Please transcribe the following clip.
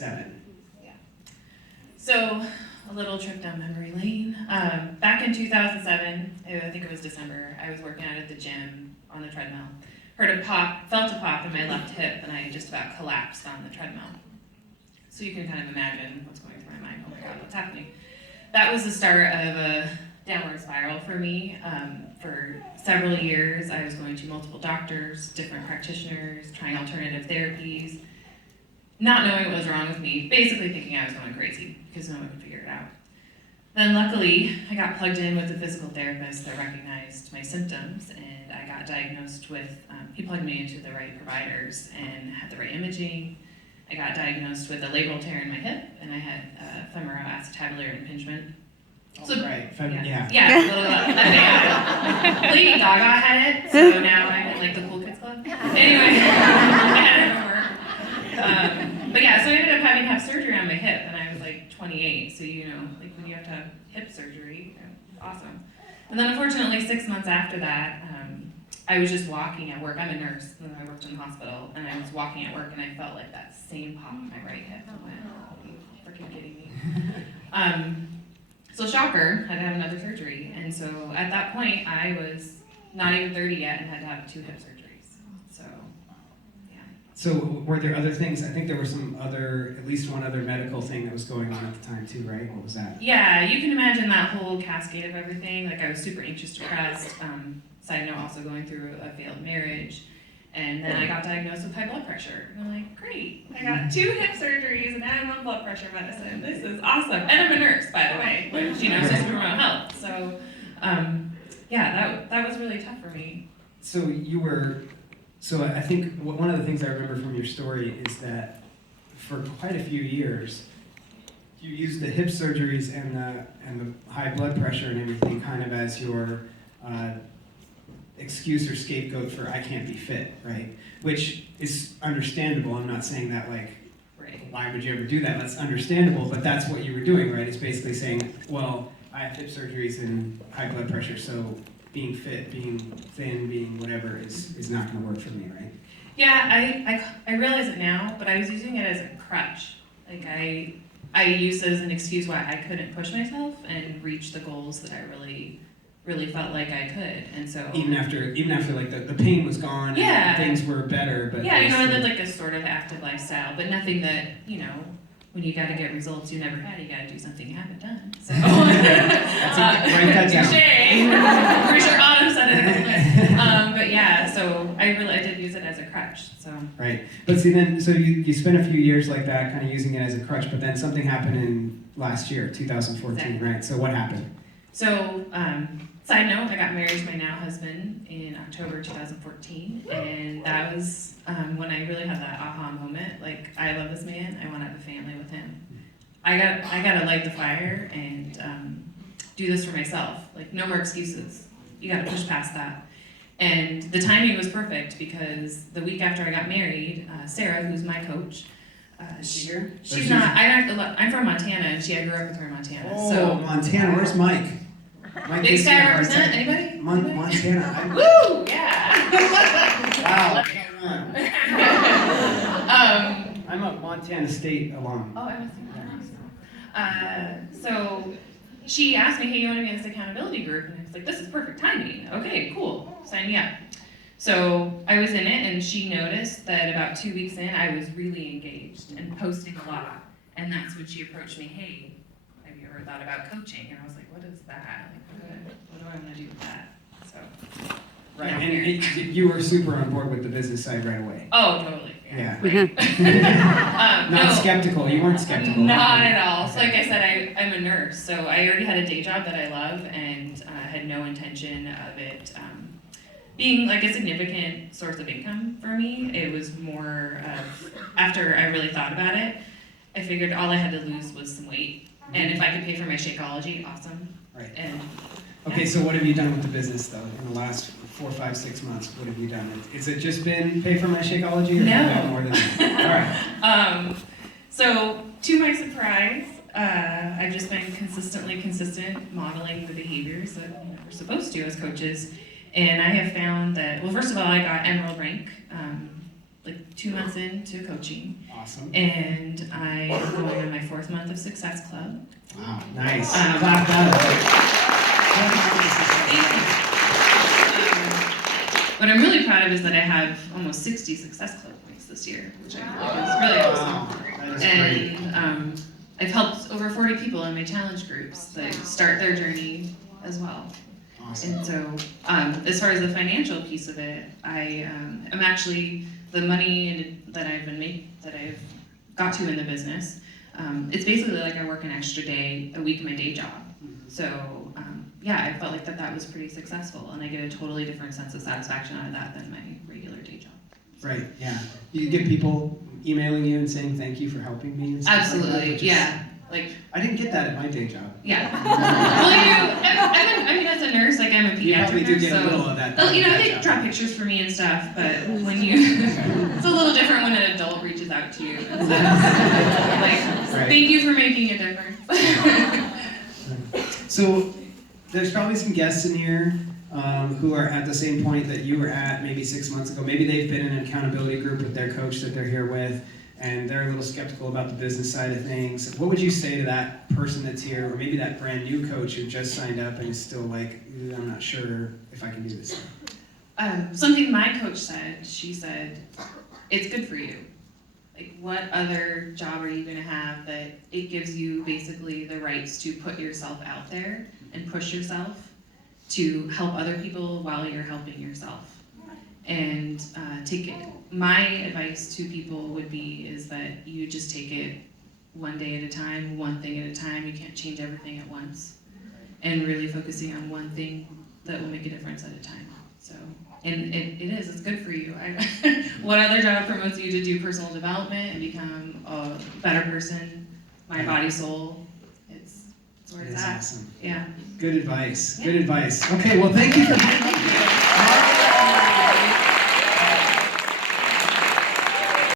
7. Yeah. So, a little trip down memory lane. Back in 2007, I think it was December, I was working out at the gym on the treadmill. Heard a pop, felt a pop in my left hip, and I just about collapsed on the treadmill. So you can kind of imagine what's going through my mind. Oh my God, what's happening? That was the start of a downward spiral for me. For several years, I was going to multiple doctors, different practitioners, trying alternative therapies, not knowing what was wrong with me, basically thinking I was going crazy because no one could figure it out. Then luckily, I got plugged in with a physical therapist that recognized my symptoms, and I got diagnosed with, he plugged me into the right providers and had the right imaging. I got diagnosed with a labral tear in my hip, and I had femoroacetabular impingement. So, right, yeah. Yeah, Lady Gaga had it, so now I'm in like the cool kids club. Anyway, I had it at work. But yeah, so I ended up having to have surgery on my hip, and I was like 28, so you know, like when you have to have hip surgery, awesome. And then unfortunately, 6 months after that, I was just walking at work. I'm a nurse, and I worked in the hospital, and I was walking at work, and I felt like that same pop in my right hip. I went, are you freaking kidding me? So shocker, had to have another surgery. And so at that point, I was not even 30 yet and had to have 2 hip surgeries. So, yeah. So were there other things? I think there was at least one other medical thing that was going on at the time too, right? What was that? Yeah, you can imagine that whole cascade of everything. Like I was super anxious, depressed. Side note, also going through a failed marriage. And then I got diagnosed with high blood pressure. And I'm like, great, I got 2 hip surgeries and now I'm on blood pressure medicine. This is awesome. And I'm a nurse, by the way, which, you know, is promote health. So, yeah, that was really tough for me. So I think one of the things I remember from your story is that for quite a few years, you used the hip surgeries and the high blood pressure and everything kind of as your excuse or scapegoat for I can't be fit, right? Which is understandable. I'm not saying that like, why would you ever do that? That's understandable, but that's what you were doing, right? It's basically saying, well, I have hip surgeries and high blood pressure, so being fit, being thin, being whatever is not going to work for me, right? Yeah, I realize it now, but I was using it as a crutch. Like I used it as an excuse why I couldn't push myself and reach the goals that I really felt like I could. And so even after like the pain was gone and things were better, but yeah, you know, I lived like a sort of active lifestyle, but nothing that, you know, when you got to get results you never had, you got to do something you haven't done. So that's write that down. Pretty sure Autumn said it. But yeah, so I did use it as a crutch. So right, but see then, so you spent a few years like that, kind of using it as a crutch, but then something happened in last year, 2014, exactly. Right? So what happened? So side note, I got married to my now husband in October 2014, and that was when I really had that aha moment. Like, I love this man. I want to have a family with him. I got to light the fire and do this for myself. Like, no more excuses. You got to push past that. And the timing was perfect because the week after I got married, Sarah, who's my coach, she's not. I'm from Montana, and I grew up with her in Montana. Oh, so, Montana. Where's Mike? Big Sky represent? Anybody? Montana. Woo! Yeah. Wow. I'm a Montana State alum. Oh, I was so she asked me, hey, you want to be in this accountability group? And I was like, this is perfect timing. Okay, cool. Sign me up. So I was in it, and she noticed that about 2 weeks in, I was really engaged and posting a lot. And that's when she approached me, hey, have you ever thought about coaching? And I was like, what is that? Like, what do I want to do with that? So, right, and you were super on board with the business side right away. Oh, totally. Yeah. Not skeptical. You weren't skeptical. Not at all. So like I said, I'm a nurse, so I already had a day job that I love, and had no intention of it being like a significant source of income for me. It was more of, after I really thought about it, I figured all I had to lose was some weight, and if I could pay for my Shakeology, awesome. Right. And okay, so what have you done with the business though in the last 4, 5, 6 months? What have you done? Is it just been pay for my Shakeology, or no. have you done more than that? All right. So to my surprise, I've just been consistent modeling the behaviors that we're supposed to as coaches, and I have found that, well, first of all, I got Emerald rank like 2 months into coaching. Awesome. And I going on my 4th month of Success Club. Wow, nice. Um, Clap that What I'm really proud of is that I have almost 60 Success Club points this year, which I feel like is really awesome. Wow, that is great. And I've helped over 40 people in my challenge groups like start their journey as well. Awesome. And so, as far as the financial piece of it, I'm actually the money that I've got to in the business. It's basically like I work an extra day a week in my day job. So, yeah, I felt like that was pretty successful, and I get a totally different sense of satisfaction out of that than my regular day job. Right, yeah. You get people emailing you and saying thank you for helping me and stuff like that, Absolutely, which is- yeah. Like, I didn't get that at my day job. yeah. Well, I mean, as a nurse, like I'm a You probably pediatric do nurse, get a little so. of that. Oh, you know, at they that draw job. pictures for me and stuff, but when it's a little different when an adult reaches out to you and says, like, thank you for making a difference. So, there's probably some guests in here who are at the same point that you were at maybe 6 months ago. Maybe they've been in an accountability group with their coach that they're here with, and they're a little skeptical about the business side of things. What would you say to that person that's here, or maybe that brand new coach who just signed up and is still like, I'm not sure if I can do this? Something my coach said, she said, it's good for you. Like, what other job are you going to have that it gives you basically the rights to put yourself out there and push yourself to help other people while you're helping yourself? And my advice to people would be is that you just take it one day at a time, one thing at a time. You can't change everything at once. And really focusing on one thing that will make a difference at a time. So, and it's good for you. What other job promotes you to do personal development and become a better person, mind, body, soul? It's where it's at. Awesome. Yeah. Good advice. Yeah. Good advice. Okay, well, thank you for being here.